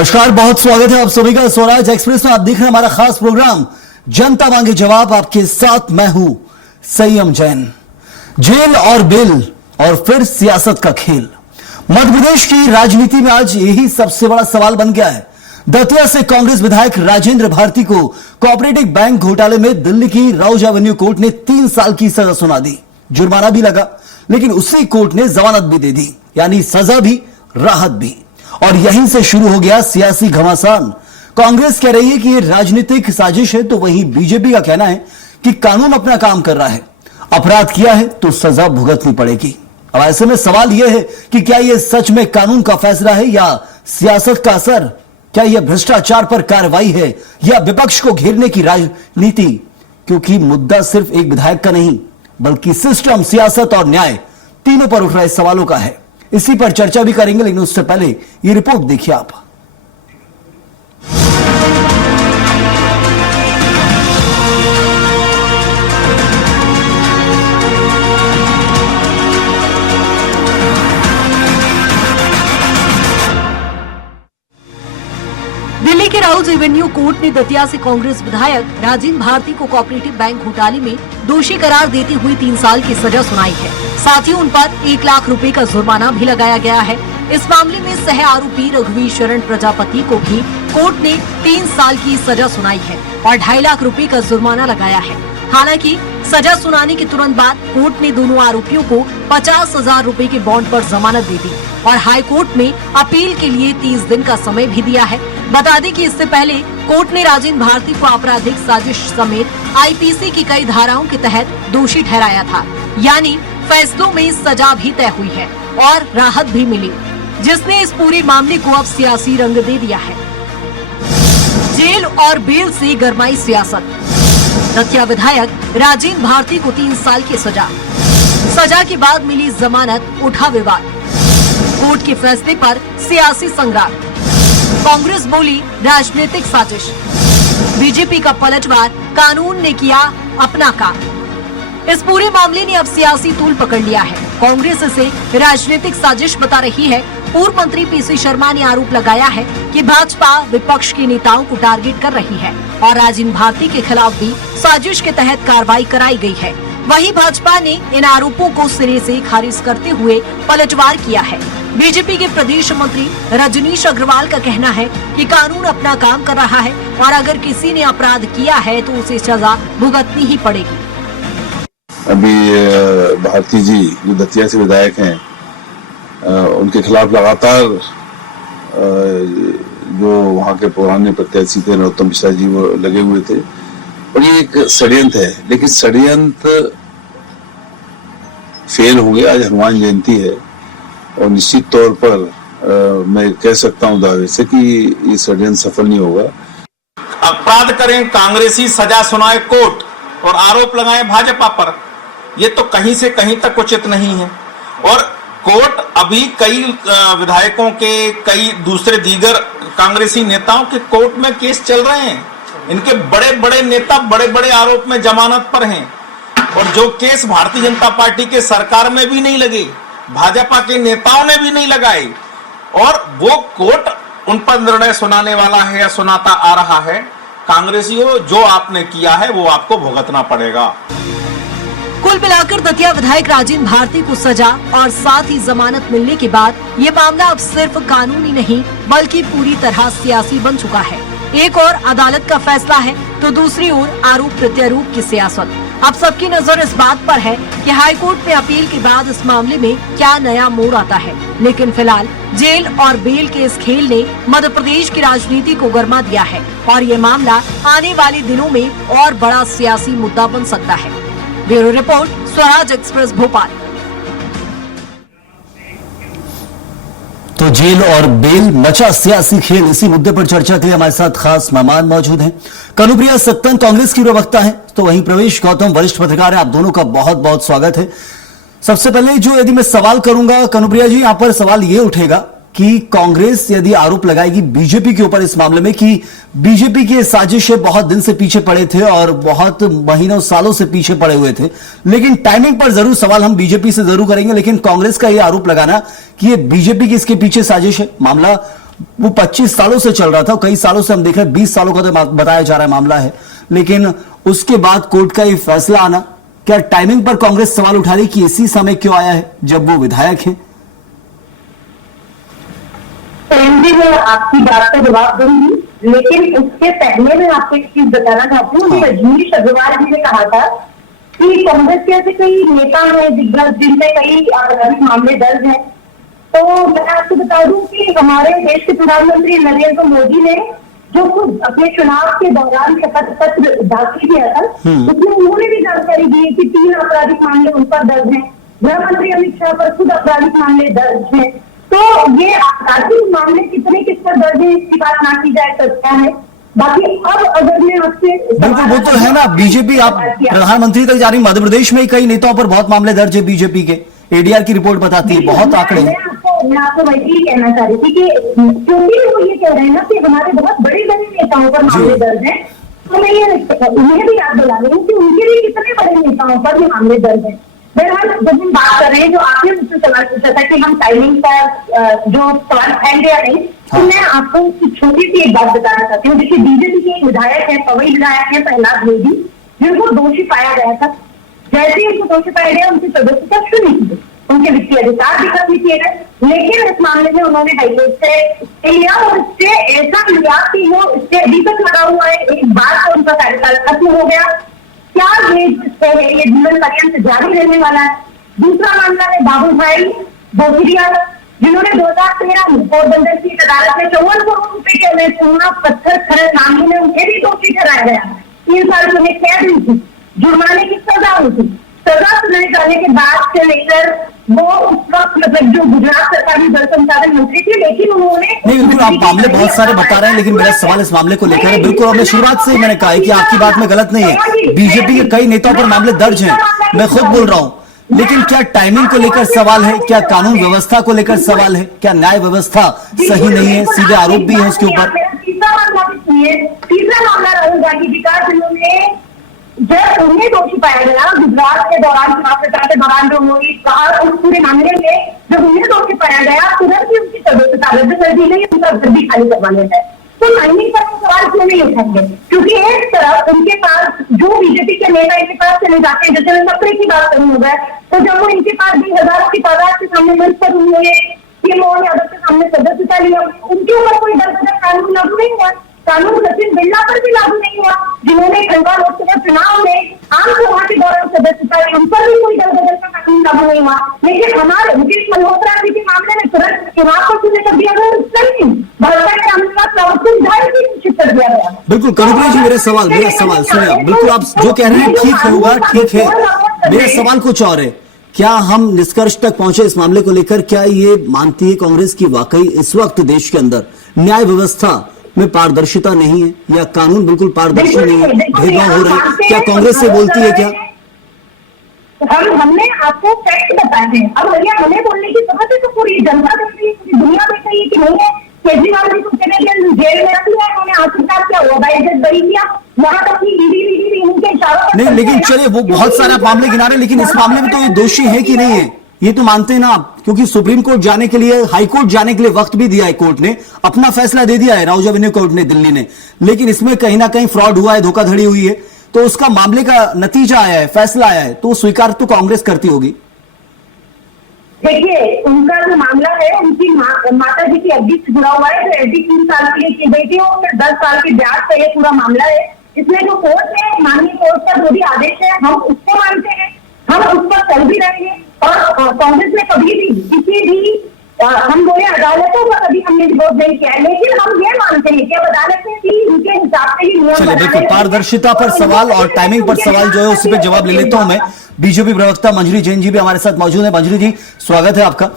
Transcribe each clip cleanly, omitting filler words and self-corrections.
नमस्कार, बहुत स्वागत है आप सभी का स्वराज एक्सप्रेस में। आप देख रहे हैं हमारा खास प्रोग्राम जनता मांगे जवाब। आपके साथ मैं हूं संयम जैन। जेल और बेल और फिर सियासत का खेल, मध्य प्रदेश की राजनीति में आज यही सबसे बड़ा सवाल बन गया है। दतिया से कांग्रेस विधायक राजेंद्र भारती को कोऑपरेटिव बैंक घोटाले में दिल्ली की राउज एवेन्यू कोर्ट ने 3 साल की सजा सुना दी। जुर्माना भी लगा, लेकिन उसी कोर्ट ने जमानत भी दे दी, यानी सजा भी राहत भी। और यहीं से शुरू हो गया सियासी घमासान। कांग्रेस कह रही है कि यह राजनीतिक साजिश है, तो वहीं बीजेपी का कहना है कि कानून अपना काम कर रहा है, अपराध किया है तो सजा भुगतनी पड़ेगी। अब ऐसे में सवाल यह है कि क्या यह सच में कानून का फैसला है या सियासत का असर? क्या यह भ्रष्टाचार पर कार्रवाई है या विपक्ष को घेरने की राजनीति? क्योंकि मुद्दा सिर्फ एक विधायक का नहीं, बल्कि सिस्टम, सियासत और न्याय तीनों पर उठ रहे सवालों का है। इसी पर चर्चा भी करेंगे, लेकिन उससे पहले ये रिपोर्ट देखिए आप। दिल्ली के राउज एवेन्यू कोर्ट ने दतिया से कांग्रेस विधायक राजेंद्र भारती को कोऑपरेटिव बैंक घोटाले में दोषी करार देते हुए 3 साल की सजा सुनाई है। साथ ही उन पर 1 लाख रुपए का जुर्माना भी लगाया गया है। इस मामले में सह आरोपी रघुवीर शरण प्रजापति को भी कोर्ट ने 3 साल की सजा सुनाई है और 2.5 लाख रुपए का जुर्माना लगाया है। हालांकि सजा सुनाने के तुरंत बाद कोर्ट ने दोनों आरोपियों को 50,000 रुपए के बॉन्ड पर जमानत दे दी और हाई कोर्ट में अपील के लिए 30 दिन का समय भी दिया है। बता दें कि इससे पहले कोर्ट ने राजेंद्र भारती को आपराधिक साजिश समेत आईपीसी की कई धाराओं के तहत दोषी ठहराया था, यानी फैसलों में सजा भी तय हुई है और राहत भी मिली, जिसने इस पूरे मामले को अब सियासी रंग दे दिया है। जेल और बेल से गरमाई सियासत। दतिया विधायक राजेंद्र भारती को 3 साल की सजा के बाद मिली जमानत, उठा विवाद। कोर्ट के फैसले पर सियासी संग्राम। कांग्रेस बोली राजनीतिक साजिश, बीजेपी का पलटवार, कानून ने किया अपना काम। इस पूरे मामले ने अब सियासी तूल पकड़ लिया है। कांग्रेस इसे राजनीतिक साजिश बता रही है। पूर्व मंत्री पीसी शर्मा ने आरोप लगाया है कि भाजपा विपक्ष के नेताओं को टारगेट कर रही है और राजेंद्र भारती के खिलाफ भी साजिश के तहत कार्रवाई कराई गई है। वहीं भाजपा ने इन आरोपों को सिरे से खारिज करते हुए पलटवार किया है। बीजेपी के प्रदेश मंत्री रजनीश अग्रवाल का कहना है कि कानून अपना काम कर रहा है और अगर किसी ने अपराध किया है तो उसे सजा भुगतनी ही पड़ेगी। अभी भारती जी जो दतिया से विधायक हैं, उनके खिलाफ लगातार जो वहाँ के पुराने प्रत्याशी थे नरोत्तम मिश्रा जी, वो लगे हुए थे और ये एक षड्यंत्र है। लेकिन षड्यंत्र फेल हो गया। आज हनुमान जयंती है और निश्चित तौर पर मैं कह सकता हूँ दावे से कि ये षड्यंत्र सफल नहीं होगा। अपराध करें कांग्रेसी, सजा सुनाए कोर्ट और आरोप लगाए भाजपा पर, ये तो कहीं से कहीं तक उचित नहीं है। और कोर्ट अभी कई विधायकों के, कई दूसरे दीगर कांग्रेसी नेताओं के कोर्ट में केस चल रहे हैं। इनके बड़े बड़े नेता बड़े बड़े आरोप में जमानत पर हैं और जो केस भारतीय जनता पार्टी के सरकार में भी नहीं लगे, भाजपा के नेताओं ने भी नहीं लगाए, और वो कोर्ट उन पर निर्णय सुनाने वाला है या सुनाता आ रहा है। कांग्रेसियों, जो आपने किया है वो आपको भुगतना पड़ेगा। कुल मिलाकर दतिया विधायक राजेंद्र भारती को सजा और साथ ही जमानत मिलने के बाद ये मामला अब सिर्फ कानूनी नहीं बल्कि पूरी तरह सियासी बन चुका है। एक और अदालत का फैसला है तो दूसरी ओर आरोप प्रत्यारोप की सियासत। अब सबकी नजर इस बात पर है कि हाईकोर्ट में अपील के बाद इस मामले में क्या नया मोड़ आता है। लेकिन फिलहाल जेल और बेल के इस खेल ने मध्य प्रदेश की राजनीति को गरमा दिया है और ये मामला आने वाले दिनों में और बड़ा सियासी मुद्दा बन सकता है। Bureau report, Swaraj express, Bhopal. तो जेल और बेल, मचा सियासी खेल। इसी मुद्दे पर चर्चा के लिए हमारे साथ खास मेहमान मौजूद हैं। कनुप्रिया सत्तन कांग्रेस की प्रवक्ता हैं, तो वहीं प्रवेश गौतम वरिष्ठ पत्रकार है। आप दोनों का बहुत बहुत स्वागत है। सबसे पहले जो यदि मैं सवाल करूंगा कनुप्रिया जी, यहां पर सवाल यह उठेगा कि कांग्रेस यदि आरोप लगाएगी बीजेपी के ऊपर इस मामले में कि बीजेपी की साजिश बहुत दिन से पीछे पड़े थे और बहुत महीनों सालों से पीछे पड़े हुए थे, लेकिन टाइमिंग पर जरूर सवाल हम बीजेपी से जरूर करेंगे, लेकिन कांग्रेस का यह आरोप लगाना कि ये बीजेपी की इसके पीछे साजिश है, मामला वो 25 सालों से चल रहा था, कई सालों से हम देख रहे हैं, 20 सालों का तो बताया जा रहा है मामला है, लेकिन उसके बाद कोर्ट का ये फैसला आना, क्या टाइमिंग पर कांग्रेस सवाल उठा रही कि इसी समय क्यों आया है जब वो विधायक हैं? मैं आपकी बात का जवाब दूंगी, लेकिन उसके पहले मैं आपको एक चीज बताना चाहती हूँ। रजनीश अग्रवाल जी ने कहा था कि कांग्रेस के ऐसे कई नेता हैं दिग्गज जिनपे कई आपराधिक मामले दर्ज हैं। तो मैं आपको बता दूं कि हमारे देश के प्रधानमंत्री नरेंद्र मोदी ने जो खुद अपने चुनाव के दौरान शपथ पत्र दाखिल किया था, उसमें उन्होंने भी जानकारी दी है कि 3 आपराधिक मामले उन पर दर्ज हैं। गृह मंत्री अमित शाह पर खुद आपराधिक मामले दर्ज हैं। तो ये आपराधिक मामले कितने किस पर दर्ज है इसकी बात ना की जाए सकता है। बाकी अब अगर मैं आपसे बिल्कुल वो तो है ना, बीजेपी, आप प्रधानमंत्री तक जा रही, मध्य प्रदेश में ही कई नेताओं पर बहुत मामले दर्ज है बीजेपी के, एडीआर की रिपोर्ट बताती है, बहुत आंकड़े हैं। मैं आपको वही कहना चाह रही थी कि क्योंकि वो ये कह रहे हैं ना कि हमारे बहुत बड़े बड़े नेताओं पर मामले दर्ज हैं, तो मैं ये उन्हें भी याद दिला रही हूँ कि उनके भी कितने बड़े नेताओं पर भी मामले दर्ज हैं। बहरहाल जब हम बात कर रहे हैं, जो आपने मुझसे सवाल पूछा था कि हम टाइमिंग पर जो सवाल उठाएंगे या नहीं, तो मैं आपको छोटी सी एक बात बताना चाहती हूँ। देखिए, बीजेपी के एक विधायक है, पवई विधायक है प्रहलाद नेगी, जिनको दोषी पाया गया था। जैसे ही उनको दोषी पाया गया, उनकी सदस्यता शुरू की, उनके वित्तीय अधिकार भी खत्म किए गए, लेकिन इस मामले में उन्होंने हाईकोर्ट से लिया और इससे ऐसा लिया कि वो इससे अभी तक लगा हुआ है। एक बार तो उनका कार्यकाल खत्म हो गया, क्या ये जीवन पर्यंत जारी रहने वाला है। दूसरा मामला है बाबू भाई बोखरिया, जिन्होंने 2013 में पोरबंदर की अदालत में 54 करोड़ रुपए के सोना पत्थर खनन मामले में उन्हें भी दोषी ठहराया गया। 3 साल उन्हें कैद हुई थी, जुर्माने की सजा हुई थी। सजा सुनाए जाने के बाद से लेकर वो उस वक्त मतलब जो गुजरात सरकार में जल संसाधन मंत्री थे, लेकिन उन्होंने नहीं, बिल्कुल आप मामले बहुत सारे बता रहे हैं, लेकिन मेरा सवाल इस मामले को लेकर है। बिल्कुल हमने शुरुआत से ही मैंने कहा है कि आपकी बात में गलत नहीं है, बीजेपी के कई नेताओं पर मामले दर्ज हैं, मैं खुद बोल रहा हूं, लेकिन क्या टाइमिंग को लेकर सवाल है, क्या कानून व्यवस्था को लेकर सवाल है, क्या न्याय व्यवस्था सही नहीं है, सीधे आरोप भी है उसके ऊपर। तीसरा मामला राहुल गांधी जी का, जिन्होंने जब उन्हें दोषी पाया गया गुजरात के दौरान, चुनाव प्रचार के दौरान जो उन्होंने कहा, उस पूरे मामले में जब उन्हें दोषी पाया गया, तुरंत ही उनकी सदस्यता रद्द कर दी गई, उनका घर भी खाली करवाने गए। तो टाइमिंग पर सवाल क्यों नहीं उठाएंगे? क्योंकि एक तरफ उनके पास जो बीजेपी के नेता इनके पास चले जाते हैं, जैसे मैं सप्रे की बात करूँ हो गया, तो जब वो इनके पास भी हजारों की तादाद के सामने मंच पर उन्होंने ये मोहन यादव के सामने सदस्यता लिया, उनके ऊपर कोई दर कानून लागू नहीं हुआ। कानून सचिन बिरला पर भी लागू नहीं हुआ, जिन्होंने खंडवा लोकसभा चुनाव में आम सभा के दौरान सदस्यता ली, उन पर भी कोई दर बदल का कानून लागू नहीं हुआ। लेकिन हमारे मुकेश मल्होत्रा जी के मामले में तुरंत चुनाव को शुरू कर दिया गया, भाजपा के कर दिया गया। बिल्कुल करुणा जी, मेरा सवाल सुनिए, बिल्कुल आप जो कह रहे हैं ठीक होगा, ठीक है, मेरा सवाल कुछ और है। क्या हम निष्कर्ष तक पहुंचे इस मामले को लेकर? क्या ये मानती है कांग्रेस की वाकई इस वक्त देश के अंदर न्याय व्यवस्था में पारदर्शिता नहीं है, या कानून बिल्कुल पारदर्शी नहीं है, भेदभाव हो रहा है? क्या कांग्रेस से बोलती है? क्या हमने आपको फैक्ट बताए हैं, अब भैया हमें बोलने की जरूरत है? तो पूरी जनता देख रही है, पूरी दुनिया देख रही है कि नहीं है। केजरीवाल जी को जेल में रख लिया उन्होंने, आखिरकार क्या हुआ, बाइज्जत बरी किया, वहां तक ईडी उनके इशारों नहीं, लेकिन चलिए वो बहुत सारे मामले गिना रहे, लेकिन इस मामले में तो ये दोषी है कि नहीं है ये तो मानते हैं ना आप, क्योंकि सुप्रीम कोर्ट जाने के लिए, हाई कोर्ट जाने के लिए वक्त भी दिया है, कोर्ट ने अपना फैसला दे दिया है, राउज एवेन्यू कोर्ट ने, दिल्ली ने, लेकिन इसमें कहीं ना कहीं फ्रॉड हुआ है, धोखाधड़ी हुई है, तो उसका मामले का नतीजा आया है, फैसला आया है, तो स्वीकार तो कांग्रेस करती होगी। देखिए, उनका जो मामला है, उनकी माता जी की अवधि से जुड़ा हुआ है, जो एडी 3 साल के लिए की गई थी, और 10 साल के ब्याज का ये पूरा मामला है। इसमें जो कोर्ट है, माननीय कोर्ट का जो भी आदेश है, हम उसको मानते हैं, हम उस पर चल भी रहेंगे। और कांग्रेस ने कभी भी किसी भी हम बोले अदालतों का कभी हमने विरोध नहीं किया, लेकिन हम ये मानते हैं कि अब अदालतें भी उनके हिसाब से ही नियम चलिए देखो, पारदर्शिता पर सवाल और टाइमिंग पर सवाल जो है उस पर जवाब ले लेता हूं मैं। बीजेपी प्रवक्ता मंजरी जैन जी भी हमारे साथ मौजूद है। मंजरी जी, स्वागत है आपका।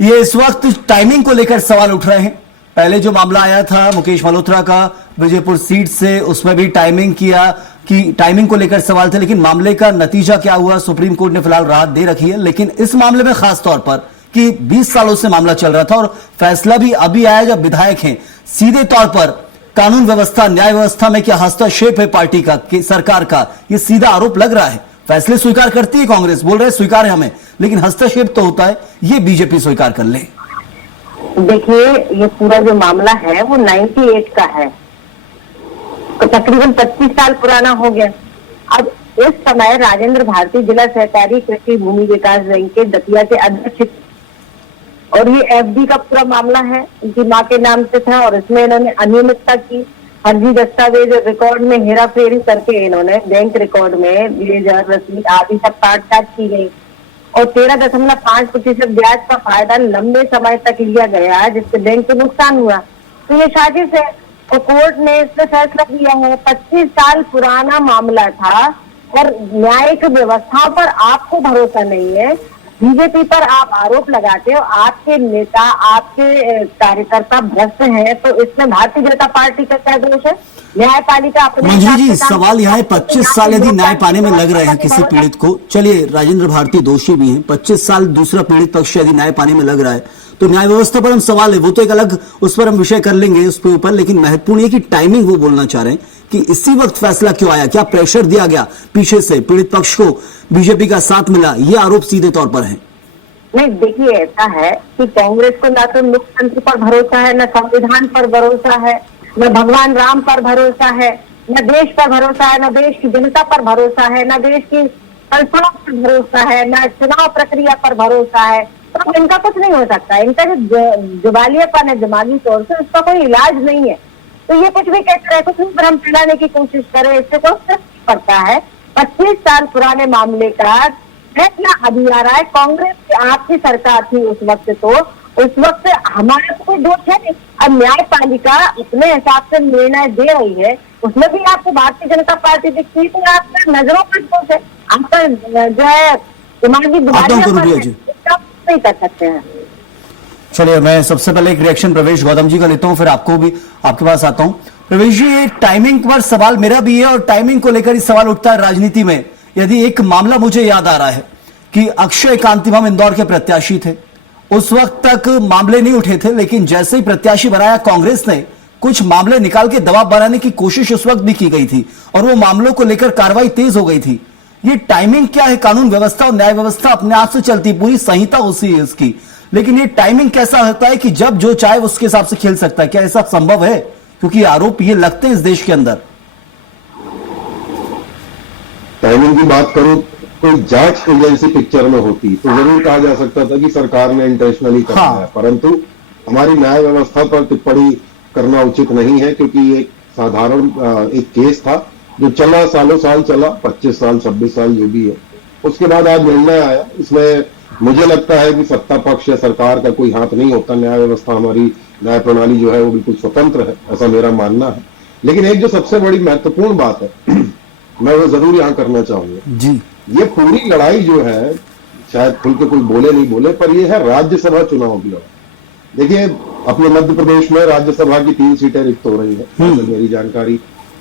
ये इस वक्त टाइमिंग को लेकर सवाल उठ रहे हैं। पहले जो मामला आया था मुकेश मल्होत्रा का विजयपुर सीट से, उसमें भी टाइमिंग किया कि टाइमिंग को लेकर सवाल थे, लेकिन मामले का नतीजा क्या हुआ, सुप्रीम कोर्ट ने फिलहाल राहत दे रखी है। लेकिन इस मामले में खास तौर पर कि 20 सालों से मामला चल रहा था और फैसला भी अभी आया जब विधायक हैं, सीधे तौर पर कानून व्यवस्था, न्याय व्यवस्था में क्या हस्तक्षेप है पार्टी का, सरकार का, ये सीधा आरोप लग रहा है। फैसले स्वीकार करती है कांग्रेस, बोल रहे स्वीकार है हमें, लेकिन हस्तक्षेप तो होता है, ये बीजेपी स्वीकार कर ले। देखिए, ये पूरा जो मामला है वो 98 का है, तो तकरीबन 25 साल पुराना हो गया। अब इस समय राजेंद्र भारती जिला सहकारी कृषि भूमि विकास बैंक के दतिया के अध्यक्ष, और ये एफडी का पूरा मामला है, उनकी मां के नाम से था और इसमें इन्होंने अनियमितता की, फर्जी दस्तावेज रिकॉर्ड में हेराफेरी करके इन्होंने बैंक रिकॉर्ड में लेजर रसीद आदि सब काट की गई और 13.5% ब्याज का फायदा लंबे समय तक लिया गया, जिससे बैंक को नुकसान हुआ। तो ये साजिश है और कोर्ट ने इस पर फैसला किया है। 25 साल पुराना मामला था और न्यायिक व्यवस्था पर आपको भरोसा नहीं है, बीजेपी पर आप आरोप लगाते हो, आपके नेता आपके कार्यकर्ता भ्रष्ट हैं, तो इसमें भारतीय जनता पार्टी का क्या दोष है? न्यायपालिका अपने मंजरी जी, सवाल यहाँ है 25 साल यदि न्याय पाने में लग रहे हैं किसी पीड़ित को, चलिए राजेंद्र भारती दोषी भी हैं, 25 साल दूसरा पीड़ित पक्ष यदि न्याय पाने में लग रहा है तो न्याय व्यवस्था पर हम सवाल है, वो तो एक अलग उस पर हम विषय कर लेंगे उस पर ऊपर, लेकिन महत्वपूर्ण है कि टाइमिंग वो बोलना चाह रहे हैं कि इसी वक्त फैसला क्यों आया, क्या प्रेशर दिया गया पीछे से, पीड़ित पक्ष को बीजेपी का साथ मिला, ये आरोप सीधे तौर पर है। नहीं, देखिए ऐसा है कि कांग्रेस को ना तो लोकतंत्र पर भरोसा है, न संविधान पर भरोसा है, न भगवान राम पर भरोसा है, न देश पर भरोसा है, न देश की जनता पर भरोसा है, न देश की संस्थाओं पर भरोसा है, न चुनाव प्रक्रिया पर भरोसा है। तो इनका कुछ नहीं हो सकता, इनका जो जुबालियापन है दिमागी तौर से, उसका कोई इलाज नहीं है। तो ये कुछ भी कहते रहे, कुछ भी भ्रम फैलाने की कोशिश करे, इससे कोई फर्क पड़ता है। 25 साल पुराने मामले का फैसला अभी आ रहा है। कांग्रेस की आपकी सरकार थी उस वक्त, तो उस वक्त हमारा तो कोई दोष है नहीं। अब न्यायपालिका अपने हिसाब से निर्णय दे रही है, उसमें भी आपको भारतीय जनता पार्टी दिखती है, तो आपका नजरों का दोष है, आपका जो है दिमागी बीमारी नहीं कर सकते हैं। चलिए मैं सबसे पहले एक रिएक्शन प्रवेश गौतम जी का लेता हूं, फिर आपको भी आपके पास आता हूं। प्रवेश जी, ये टाइमिंग पर सवाल मेरा भी है और टाइमिंग को लेकर ही सवाल उठता है राजनीति में। यदि एक मामला मुझे याद आ रहा है कि अक्षय कांतिम हम इंदौर के प्रत्याशी थे, उस वक्त तक मामले नहीं उठे थे, लेकिन जैसे ही प्रत्याशी बनाया कांग्रेस ने कुछ मामले निकाल के दबाव बनाने की कोशिश उस वक्त भी की गई थी और वो मामलों को लेकर कार्रवाई तेज हो गई थी। ये टाइमिंग क्या है? कानून व्यवस्था और न्याय व्यवस्था अपने आप से चलती, पूरी संहिता उसी है इसकी, लेकिन ये टाइमिंग कैसा होता है कि जब जो चाहे उसके हिसाब से खेल सकता है? क्या ऐसा संभव है? क्योंकि आरोप ये लगते हैं इस देश के अंदर। टाइमिंग की बात करूं, कोई जांच एजेंसी पिक्चर में होती तो जरूर कहा जा सकता था कि सरकार ने इंटेंशनली करना है, परंतु हमारी न्याय व्यवस्था पर टिप्पणी करना उचित नहीं है, क्योंकि एक साधारण एक केस था जो चला, सालों साल चला, 25 साल 26 साल जो भी है। उसके बाद आज निर्णय आया। इसमें मुझे लगता है कि सत्ता पक्ष या सरकार का कोई हाथ नहीं होता। न्याय व्यवस्था, हमारी न्याय प्रणाली जो है वो बिल्कुल स्वतंत्र है, ऐसा मेरा मानना है। लेकिन एक जो सबसे बड़ी महत्वपूर्ण बात है मैं वो जरूर यहाँ करना चाहूंगा जी, ये पूरी लड़ाई जो है, शायद खुल के कोई बोले नहीं बोले, पर ये है राज्यसभा चुनाव की लड़ाई। देखिए, अपने मध्य प्रदेश में राज्यसभा की 3 सीटें रिक्त हो रही है, मेरी जानकारी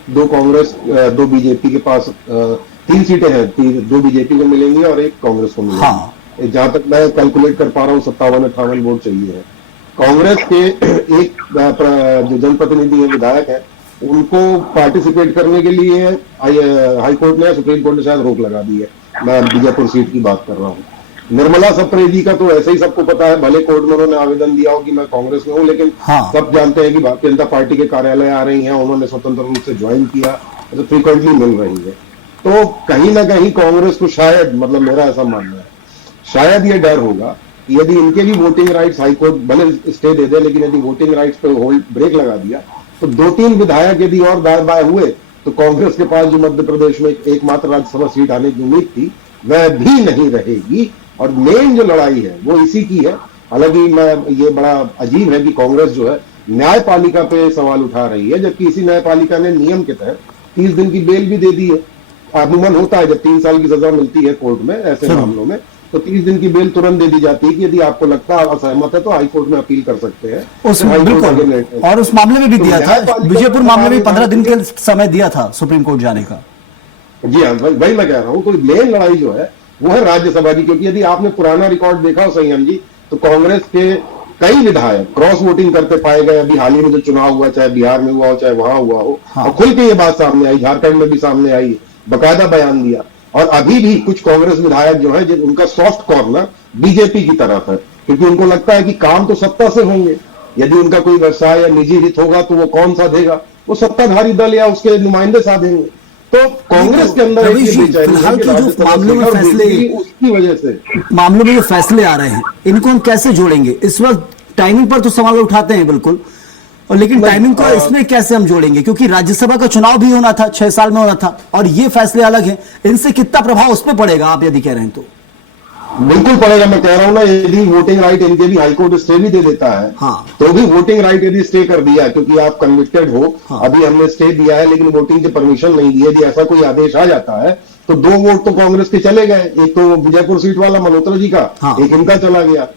2 कांग्रेस 2 बीजेपी के पास 3 सीटें हैं, 2 बीजेपी को मिलेंगी और 1 कांग्रेस को मिलेंगी। जहां तक मैं कैलकुलेट कर पा रहा हूँ 57-58 वोट चाहिए है। कांग्रेस के एक जो जनप्रतिनिधि है, विधायक है, उनको पार्टिसिपेट करने के लिए हाईकोर्ट ने, सुप्रीम कोर्ट ने शायद रोक लगा दी है। मैं बीजापुर सीट की बात कर रहा हूँ। निर्मला सप्रे जी का तो ऐसे ही सबको पता है, भले कोर्ट में उन्होंने आवेदन दिया हो कि मैं कांग्रेस में हूं, लेकिन सब जानते हैं कि भारतीय जनता पार्टी के कार्यालय आ रही हैं, उन्होंने स्वतंत्र रूप से ज्वाइन किया, तो फ्रीक्वेंटली मिल रही है। तो कहीं ना कहीं कांग्रेस को शायद, मतलब मेरा ऐसा मानना है, शायद ये डर होगा कि यदि इनके भी वोटिंग राइट्स हाईकोर्ट भले स्टे दे दे, लेकिन यदि वोटिंग राइट्स पे होल्ड ब्रेक लगा दिया तो 2-3 विधायक यदि और दाएं बाएं हुए तो कांग्रेस के पास जो मध्य प्रदेश में एकमात्र राज्यसभा सीट आने की उम्मीद थी वह भी नहीं रहेगी। और मेन जो लड़ाई है वो इसी की है। हालांकि ये बड़ा अजीब है कि कांग्रेस जो है न्यायपालिका पे सवाल उठा रही है, जबकि इसी न्यायपालिका ने नियम के तहत 30 दिन की बेल भी दे दी है। अमूमन होता है जब 3 साल की सजा मिलती है कोर्ट में ऐसे मामलों में, तो 30 दिन की बेल तुरंत दे दी जाती है कि यदि आपको लगता है असहमत है तो हाईकोर्ट में अपील कर सकते हैं। और उस मामले में भी दिया था, विजयपुर मामले में 15 दिन के समय दिया था सुप्रीम कोर्ट जाने का। जी हाँ, वही मैं कह रहा हूँ। तो मेन लड़ाई जो है वो है राज्यसभा की, क्योंकि यदि आपने पुराना रिकॉर्ड देखा हो संयम जी, तो कांग्रेस के कई विधायक क्रॉस वोटिंग करते पाए गए। अभी हाल ही में जो चुनाव हुआ, चाहे बिहार में हुआ हो चाहे वहां हुआ हो, और खुल के ये बात सामने आई, झारखंड में भी सामने आई, बकायदा बयान दिया। और अभी भी कुछ कांग्रेस विधायक जो है, उनका सॉफ्ट कॉर्नर बीजेपी की तरफ है, क्योंकि उनको लगता है कि काम तो सत्ता से होंगे, यदि उनका कोई व्यवसाय या निजी हित होगा तो वो कौन सा देगा? वो सत्ताधारी दल या उसके नुमाइंदे साधेंगे। तो कांग्रेस के अंदर रवीश जी, फिलहाल के जो मामलों में फैसले, उसकी वजह से मामलों में जो फैसले आ रहे हैं इनको हम कैसे जोड़ेंगे? इस वक्त टाइमिंग पर तो सवाल उठाते हैं बिल्कुल, और लेकिन टाइमिंग को इसमें कैसे हम जोड़ेंगे? क्योंकि राज्यसभा का चुनाव भी होना था, 6 साल में होना था, और ये फैसले अलग हैं। इनसे कितना प्रभाव उस पर पड़ेगा, आप यदि कह रहे हैं तो? बिल्कुल पड़ेगा। मैं कह रहा हूं ना, यदि वोटिंग राइट इनके भी हाईकोर्ट स्टे भी दे देता है, हाँ। तो भी वोटिंग राइट यदि स्टे कर दिया क्योंकि आप कन्विक्टेड हो, हाँ। अभी हमने स्टे दिया है लेकिन वोटिंग की परमिशन नहीं दी, यदि ऐसा कोई आदेश आ जाता है तो 2 वोट तो कांग्रेस के चले गए। एक तो विजयपुर सीट वाला मल्होत्रा जी का, हाँ। एक इनका चला गया।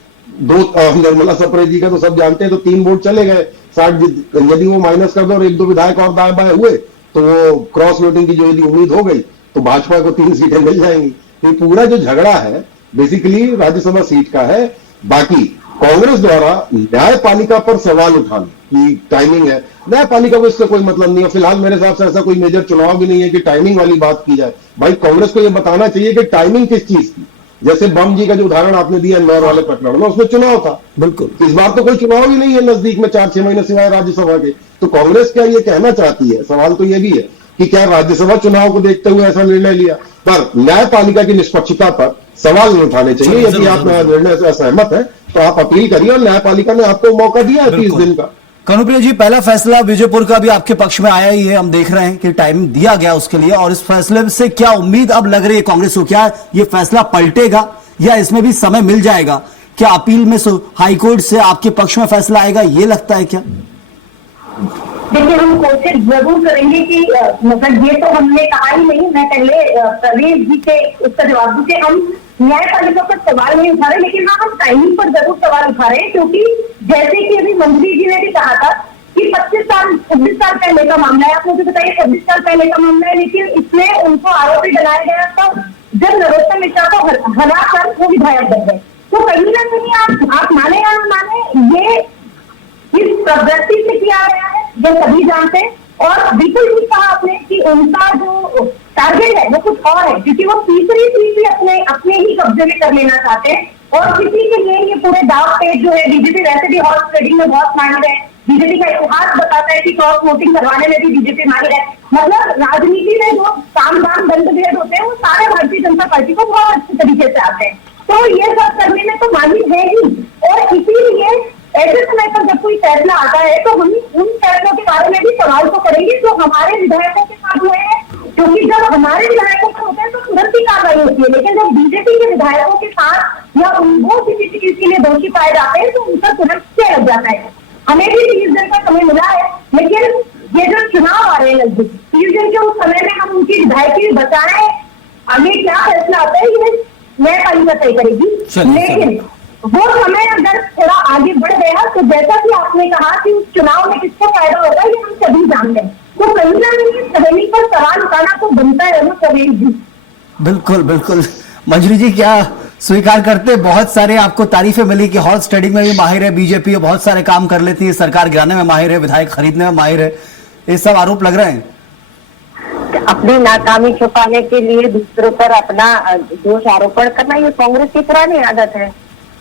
2 निर्मला सप्रे जी का तो सब जानते हैं, तो 3 वोट चले गए। 60 यदि वो माइनस कर दो और 1-2 विधायक और दाएं बाएं हुए तो वो क्रॉस वोटिंग की जो यदि उम्मीद हो गई तो भाजपा को 3 सीटें मिल जाएंगी। ये पूरा जो झगड़ा है बेसिकली राज्यसभा सीट का है। बाकी कांग्रेस द्वारा न्यायपालिका पर सवाल उठाने की टाइमिंग है, न्यायपालिका को इससे कोई मतलब नहीं है। फिलहाल मेरे हिसाब से ऐसा कोई मेजर चुनाव भी नहीं है कि टाइमिंग वाली बात की जाए। भाई कांग्रेस को यह बताना चाहिए कि टाइमिंग किस चीज की। जैसे बम जी का जो उदाहरण आपने दिया इंदौर वाले प्रकरण में, उसमें चुनाव था, बिल्कुल इस बार तो कोई चुनाव ही नहीं है नजदीक में 4-6 महीने सिवाय राज्यसभा के। तो कांग्रेस क्या ये कहना चाहती है? सवाल तो ये भी है कि क्या राज्यसभा चुनाव को देखते हुए ऐसा निर्णय लिया? पर न्यायपालिका की निष्पक्षता पर सवाल नहीं उठाने चाहिए। यदि आप निर्णय से असहमत है तो आप अपील करिए, और न्यायपालिका ने आपको मौका दिया है 30 दिन का। कनुप्रिया जी, पहला फैसला विजयपुर का भी आपके पक्ष में आया ही है, हम देख रहे हैं कि टाइम दिया गया उसके लिए, और इस फैसले से क्या उम्मीद अब लग रही है कांग्रेस को? क्या ये फैसला पलटेगा या इसमें भी समय मिल जाएगा? क्या अपील में हाईकोर्ट से आपके पक्ष में फैसला आएगा, ये लगता है क्या? देखिए, हम कोशिश जरूर करेंगे कि मतलब ये तो हमने कहा ही नहीं। मैं पहले प्रवीण जी से उसका जवाब दूं कि हम न्यायपालिका पर सवाल नहीं उठा रहे, लेकिन हाँ हम टाइमिंग पर जरूर सवाल उठा रहे हैं। क्योंकि जैसे कि अभी मंत्री जी ने भी कहा था कि 26 साल पहले का मामला है। आप मुझे बताइए, 26 साल पहले का मामला है, लेकिन इसमें उनको आरोपी बनाया गया था जब नरोत्तम मिश्रा को हराकर वो विधायक बन गए। तो कहीं ना कहीं आप माने या न माने, ये इस प्रवृत्ति से किया गया है, जो सभी जानते हैं। और बिल्कुल भी कहा आपने कि उनका जो टारगेट है वो कुछ और है, क्योंकि वो तीसरी सीट भी अपने ही कब्जे में कर लेना चाहते हैं। और किसी के लिए ये पूरे दाव पेज जो है, बीजेपी वैसे भी हॉर्स ट्रेडिंग में बहुत माहिर है। बीजेपी का इतिहास बताता है कि क्रॉस वोटिंग करवाने में भी बीजेपी माहिर है। मतलब राजनीति में जो साम दाम दंड भेद होते हैं वो सारे भारतीय जनता पार्टी को बहुत अच्छे तरीके से आते हैं। तो ये सब करने में तो माहिर है ही। और इसीलिए ऐसे समय पर जब कोई फैसला आता है तो हम उन फैसलों के बारे में भी सवाल तो करेंगे जो हमारे विधायकों के साथ हुए हैं। क्योंकि जब हमारे विधायकों पर होते हैं तो तुरंत ही कार्रवाई होती है, लेकिन जब बीजेपी के विधायकों के साथ या वो किसी चीज के लिए दोषी पाए जाते हैं तो उनका तुरंत स्टे लग जाता है। हमें भी 30 दिन का समय मिला है, लेकिन ये जो चुनाव आ रहे हैं नजदीक, 30 दिन के उस समय में हम उनकी विधायकी बचाएं। आगे क्या फैसला आता है ये न्यायपालिका तय करेगी। लेकिन वो समय अगर थोड़ा आगे बढ़ गया तो जैसा कि आपने कहा कि उस चुनाव में किसको फायदा होगा ये हम सभी जानते हैं। तो कहीं ना कहीं सदनी पर सवाल उठाना तो बनता है ना प्रवीण जी। बिल्कुल बिल्कुल। मंजरी जी, क्या स्वीकार करते? बहुत सारे आपको तारीफें मिली कि हॉर्स ट्रेडिंग में भी माहिर है बीजेपी, बहुत सारे काम कर लेती है, सरकार गिराने में माहिर है, विधायक खरीदने में माहिर है, ये सब आरोप लग रहे हैं। अपनी नाकामी छुपाने के लिए दूसरों पर अपना दोष आरोपण करना ये कांग्रेस की पुरानी आदत है।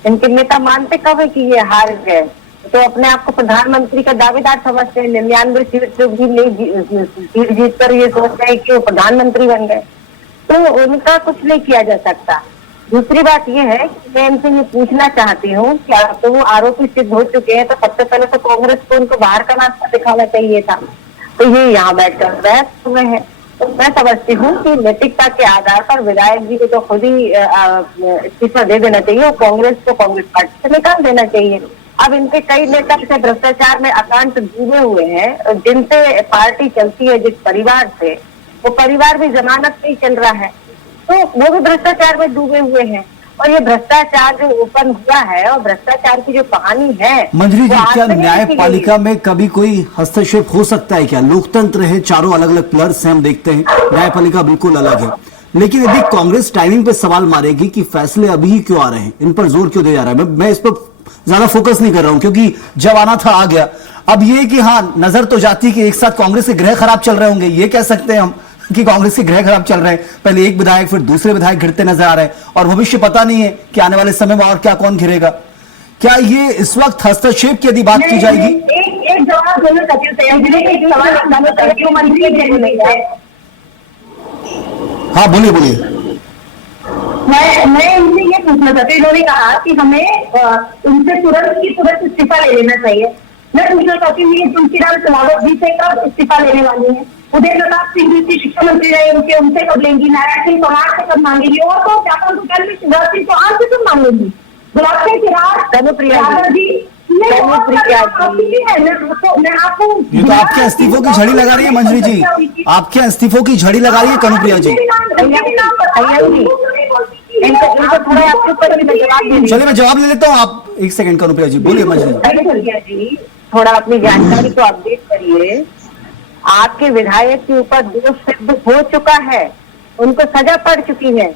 इनके नेता मानते कब है कि ये हार गए, तो अपने आप को प्रधानमंत्री का दावेदार समझते हैं। 99 सीट भी नहीं सीट जीत कर ये सोचते हैं कि वो प्रधानमंत्री बन गए, तो उनका कुछ नहीं किया जा सकता। दूसरी बात ये है कि मैं इनसे ये पूछना चाहती हूँ कि तो वो आरोपी सिद्ध हो चुके हैं, तो सबसे पहले तो कांग्रेस को उनको बाहर का रास्ता दिखाना चाहिए था। तो ये यहाँ बैठकर बहस में है। तो मैं समझती हूँ कि नैतिकता के आधार पर विधायक जी को तो खुद ही इस्तीफा दे देना चाहिए और कांग्रेस को कांग्रेस पार्टी से निकाल देना चाहिए। अब इनके कई नेता से भ्रष्टाचार में अकांत डूबे हुए हैं, जिनसे पार्टी चलती है, जिस परिवार से, वो परिवार भी जमानत पे ही चल रहा है, तो वो भी भ्रष्टाचार में डूबे हुए हैं। और ये भ्रष्टाचार जो ओपन हुआ है और भ्रष्टाचार की जो कहानी है, मंजरी जी, क्या न्यायपालिका में कभी कोई हस्तक्षेप हो सकता है क्या? लोकतंत्र है, चारों अलग अलग प्लस हैं, हम देखते हैं, न्यायपालिका बिल्कुल अलग है। लेकिन यदि कांग्रेस टाइमिंग पे सवाल मारेगी कि फैसले अभी क्यों आ रहे हैं, इन पर जोर क्यों दिया जा रहा है, मैं इस पर ज्यादा फोकस नहीं कर रहा हूं, क्योंकि जब आना था आ गया। अब ये कि हाँ, नजर तो जाती कि एक साथ कांग्रेस के ग्रह खराब चल रहे होंगे, ये कह सकते हैं हम कि कांग्रेस के ग्रह खराब चल रहे हैं। पहले एक विधायक फिर दूसरे विधायक घिरते नजर आ रहे हैं, और भविष्य पता नहीं है कि आने वाले समय में और क्या कौन घिरेगा। क्या ये इस वक्त हस्तक्षेप की यदि बात की जाएगी? एक जवाब देना चाहती हूँ सयाजी ने, एक सवाल रखना चाहती हूँ मंत्री जी। हाँ बोलिए बोलिए। मैं उनसे ये पूछना चाहती हूँ, इन्होंने कहा कि हमें उनसे तुरंत इस्तीफा ले लेना चाहिए। मैं पूछना चाहती हूँ, ये तुलसीराम सिलावट जी से कब इस्तीफा लेने वाली है? उदय प्रताप सिंह जी शिक्षा मंत्री रहे, उनसे कब लेंगी? नारायण सिंह तोमर से कब मांगेगी? और तो व्यापक दुकान में शिवराज सिंह चौहान से कब मांगेगी? गुलाब सिंह यादव जी, मैं आपको ये तो आपके इस्तीफों की झड़ी लगा रही है मंजरी जी, आपके इस्तीफों की झड़ी लगा रही है कनुप्रिया जी। चलिए मैं जवाब ले लेता हूँ, आप एक सेकंड कनुप्रिया जी बोलिए। मंजरी जी थोड़ा अपनी जानकारी को अपडेट करिए। आपके विधायक के ऊपर दोष सिद्ध हो चुका है, उनको सजा पड़ चुकी है,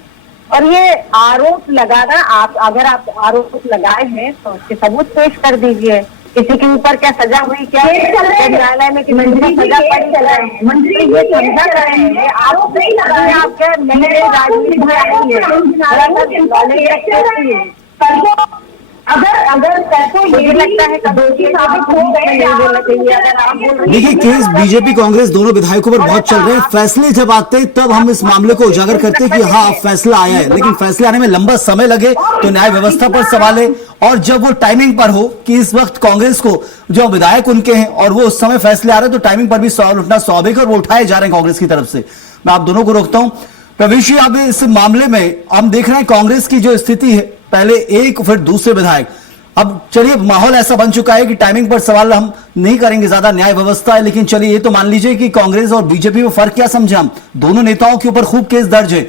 और ये आरोप लगाना, आप अगर आप आरोप लगाए हैं तो उसके सबूत पेश कर दीजिए। किसी के ऊपर क्या सजा हुई, क्या न्यायालय में किसी को सजा पड़ी? मंत्री ये समझा रहे हैं, आरोप नहीं लगाए। आप क्या नए राजनीतिक अगर मुझे लगता है देखिए केस बीजेपी कांग्रेस दोनों विधायकों पर बहुत चल रहे हैं। फैसले जब आते हैं तब हम इस मामले को उजागर करते हैं कि हाँ फैसला आया है, लेकिन फैसले आने में लंबा समय लगे तो न्याय व्यवस्था पर सवाल है। और जब वो टाइमिंग पर हो कि इस वक्त कांग्रेस को जो विधायक उनके हैं और वो उस समय फैसले आ रहे हैं, तो टाइमिंग पर भी सवाल उठना स्वाभाविक और वो उठाए जा रहे हैं कांग्रेस की तरफ से। मैं आप दोनों को रोकता हूं। प्रवेश जी, अब इस मामले में हम देख रहे हैं कांग्रेस की जो स्थिति है, पहले एक फिर दूसरे विधायक। अब चलिए माहौल ऐसा बन चुका है कि टाइमिंग पर सवाल हम नहीं करेंगे, ज्यादा न्याय व्यवस्था है, लेकिन चलिए ये तो मान लीजिए कि कांग्रेस और बीजेपी में फर्क क्या समझे हम? दोनों नेताओं के ऊपर खूब केस दर्ज है,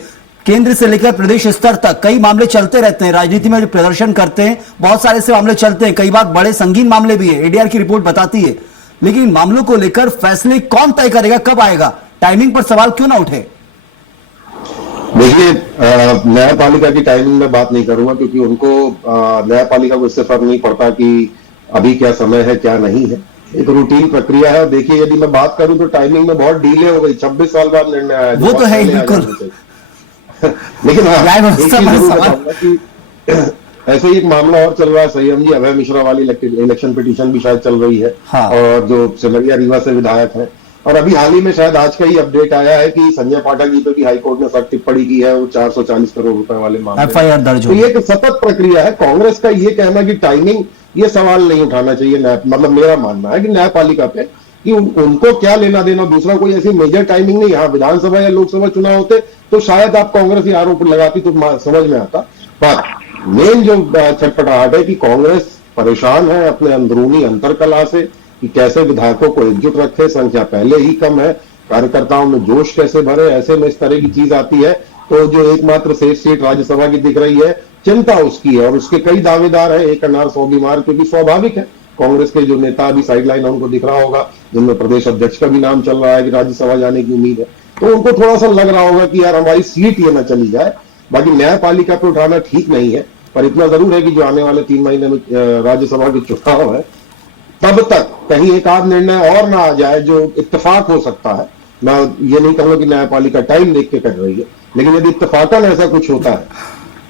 केंद्र से लेकर प्रदेश स्तर तक कई मामले चलते रहते हैं। राजनीति में जो प्रदर्शन करते हैं बहुत सारे ऐसे मामले चलते हैं, कई बार बड़े संगीन मामले भी है, एडीआर की रिपोर्ट बताती है। लेकिन मामलों को लेकर फैसले कौन तय करेगा, कब आएगा? टाइमिंग पर सवाल क्यों ना उठे? देखिए न्यायपालिका की टाइमिंग में बात नहीं करूंगा, क्योंकि उनको न्यायपालिका को इससे फर्क नहीं पड़ता कि अभी क्या समय है क्या नहीं है, एक रूटीन प्रक्रिया है। देखिए यदि मैं बात करूं तो टाइमिंग में बहुत डिले हो गई, 26 साल बाद निर्णय आया, वो तो है बिल्कुल। लेकिन ऐसे ही एक मामला और चल रहा है संयम जी, अभय मिश्रा वाली इलेक्शन पिटीशन भी शायद चल रही है। हाँ। और जो सिमरिया रीवा से विधायक है, और अभी हाल ही में शायद आज का ही अपडेट आया है कि संजय पाठक जी पे भी हाईकोर्ट ने सख्त टिप्पणी की है, वो 440 करोड़ रुपए वाले मामले एफआईआर दर्ज हो। तो ये एक सतत प्रक्रिया है। कांग्रेस का ये कहना कि टाइमिंग, ये सवाल नहीं उठाना चाहिए। मतलब मेरा मानना है कि न्यायपालिका पे कि उनको क्या लेना देना, दूसरा कोई ऐसी मेजर टाइमिंग नहीं। यहाँ विधानसभा या लोकसभा चुनाव होते तो शायद आप कांग्रेस ये आरोप लगाती तो समझ में आता। पर मेन जो छटपटाहट है कि कांग्रेस परेशान है अपने अंदरूनी अंतरकला से कि कैसे विधायकों को एकजुट रखे, संख्या पहले ही कम है, कार्यकर्ताओं में जोश कैसे भरे। ऐसे में इस तरह की चीज आती है तो जो एकमात्र सेफ सीट राज्यसभा की दिख रही है, चिंता उसकी है। और उसके कई दावेदार है, एक अनार 100 बीमार, क्योंकि स्वाभाविक है कांग्रेस के जो नेता अभी साइडलाइन है उनको दिख रहा होगा, जिनमें प्रदेश अध्यक्ष का भी नाम चल रहा है कि राज्यसभा जाने की उम्मीद है, तो उनको थोड़ा सा लग रहा होगा कि यार हमारी सीट ये ना चली जाए। बाकी न्यायपालिका पे उठाना ठीक नहीं है, पर इतना जरूर है कि जो आने वाले 3 महीने में राज्यसभा के चुनाव है, तब तक कहीं एक आध निर्णय और ना आ जाए जो इत्तेफाक हो सकता है। मैं ये नहीं कहूंगा कि न्यायपालिका टाइम देख के कर रही है, लेकिन यदि इत्तेफाकन ऐसा कुछ होता है,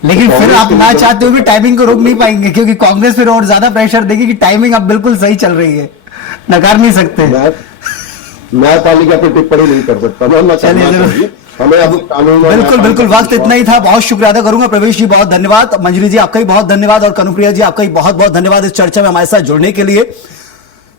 लेकिन फिर आप ना चाहते हुए भी टाइमिंग को रोक नहीं पाएंगे, क्योंकि कांग्रेस फिर और ज्यादा प्रेशर देगी कि टाइमिंग अब बिल्कुल सही चल रही है, नकार नहीं सकते। न्यायपालिका पे टिप्पणी नहीं कर सकता। हमें अब कानून बिल्कुल वक्त इतना ही था। बहुत शुक्रिया अदा करूंगा। प्रवेश जी बहुत धन्यवाद, मंजरी जी आपका भी बहुत धन्यवाद, और कनुप्रिया जी आपका भी बहुत धन्यवाद इस चर्चा में हमारे साथ जुड़ने के लिए।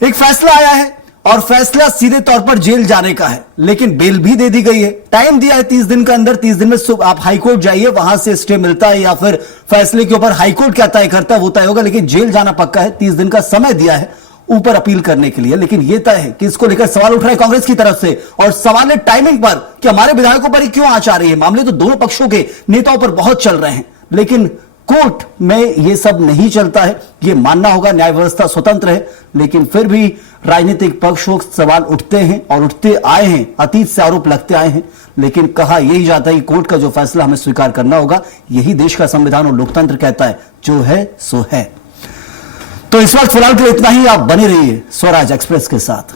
एक फैसला आया है और फैसला सीधे तौर पर जेल जाने का है, लेकिन बेल भी दे दी गई है। टाइम दिया है 30 दिन के अंदर, 30 दिन में आप हाईकोर्ट जाइए, वहां से स्टे मिलता है या फिर फैसले के ऊपर हाईकोर्ट क्या तय करता है वो तय होगा, लेकिन जेल जाना पक्का है। 30 दिन का समय दिया है ऊपर अपील करने के लिए, लेकिन यह तय है कि इसको लेकर सवाल उठ रहे हैं कांग्रेस की तरफ से, और सवाल है टाइमिंग पर कि हमारे विधायकों पर ही क्यों आंच आ रही है। मामले तो दोनों पक्षों के नेताओं पर बहुत चल रहे हैं, लेकिन कोर्ट में यह सब नहीं चलता है। यह मानना होगा न्याय व्यवस्था स्वतंत्र है, लेकिन फिर भी राजनीतिक पक्षों सवाल उठते हैं और उठते आए हैं, अतीत से आरोप लगते आए हैं, लेकिन कहा यही जाता है कि कोर्ट का जो फैसला हमें स्वीकार करना होगा। यही देश का संविधान और लोकतंत्र कहता है, जो है सो है। तो इस वक्त फिलहाल के लिए इतना ही। आप बने रहिए स्वराज एक्सप्रेस के साथ।